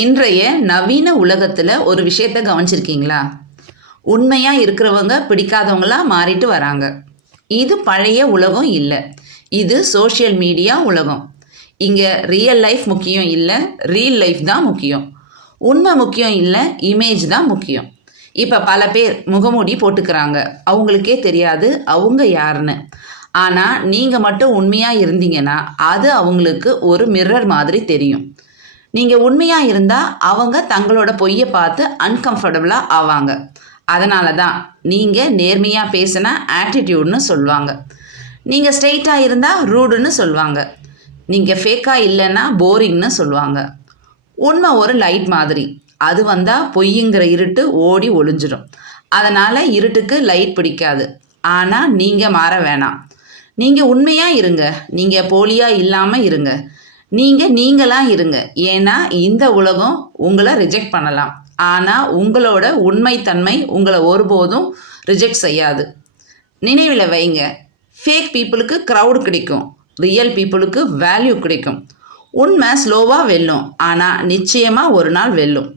இன்றைய நவீன உலகத்தில் ஒரு விஷயத்தை கவனிச்சிருக்கீங்களா? உண்மையாக இருக்கிறவங்க பிடிக்காதவங்களா மாறிட்டு வராங்க. இது பழைய உலகம் இல்லை, இது சோஷியல் மீடியா உலகம். இங்கே ரியல் லைஃப் முக்கியம் இல்லை, ரீல் லைஃப் தான் முக்கியம். உண்மை முக்கியம் இல்லை, இமேஜ் தான் முக்கியம். இப்போ பல பேர் முகமூடி போட்டுக்கிறாங்க, அவங்களுக்கே தெரியாது அவங்க யாருன்னு. ஆனால் நீங்கள் மட்டும் உண்மையாக இருந்தீங்கன்னா அது அவங்களுக்கு ஒரு மிரர் மாதிரி தெரியும். நீங்கள் உண்மையாக இருந்தால் அவங்க தங்களோட பொய்யை பார்த்து அன்கம்ஃபர்டபுளாக ஆவாங்க. அதனால தான் நீங்கள் நேர்மையாக பேசினா ஆட்டிடியூட்னு சொல்லுவாங்க, நீங்கள் ஸ்ட்ரெயிட்டாக இருந்தால் ரூடுன்னு சொல்லுவாங்க, நீங்கள் ஃபேக்காக இல்லைன்னா போரிங்னு சொல்லுவாங்க. உண்மை ஒரு லைட் மாதிரி, அது வந்தால் பொய்யுங்கிற இருட்டு ஓடி ஒளிஞ்சிடும். அதனால் இருட்டுக்கு லைட் பிடிக்காது. ஆனால் நீங்கள் மாற வேணாம். நீங்கள் உண்மையாக இருங்க, நீங்கள் போலியாக இல்லாமல் இருங்க, நீங்களாக இருங்க. ஏன்னா இந்த உலகம் உங்களை ரிஜெக்ட் பண்ணலாம், ஆனால் உங்களோட உண்மைத்தன்மை உங்களை ஒருபோதும் ரிஜெக்ட் செய்யாது. நினைவில் வைங்க, ஃபேக் பீப்புளுக்கு க்ரௌடு கிடைக்கும், ரியல் பீப்புளுக்கு வேல்யூ கிடைக்கும். உண்மை ஸ்லோவாக வெல்லும், ஆனால் நிச்சயமாக ஒரு நாள் வெல்லும்.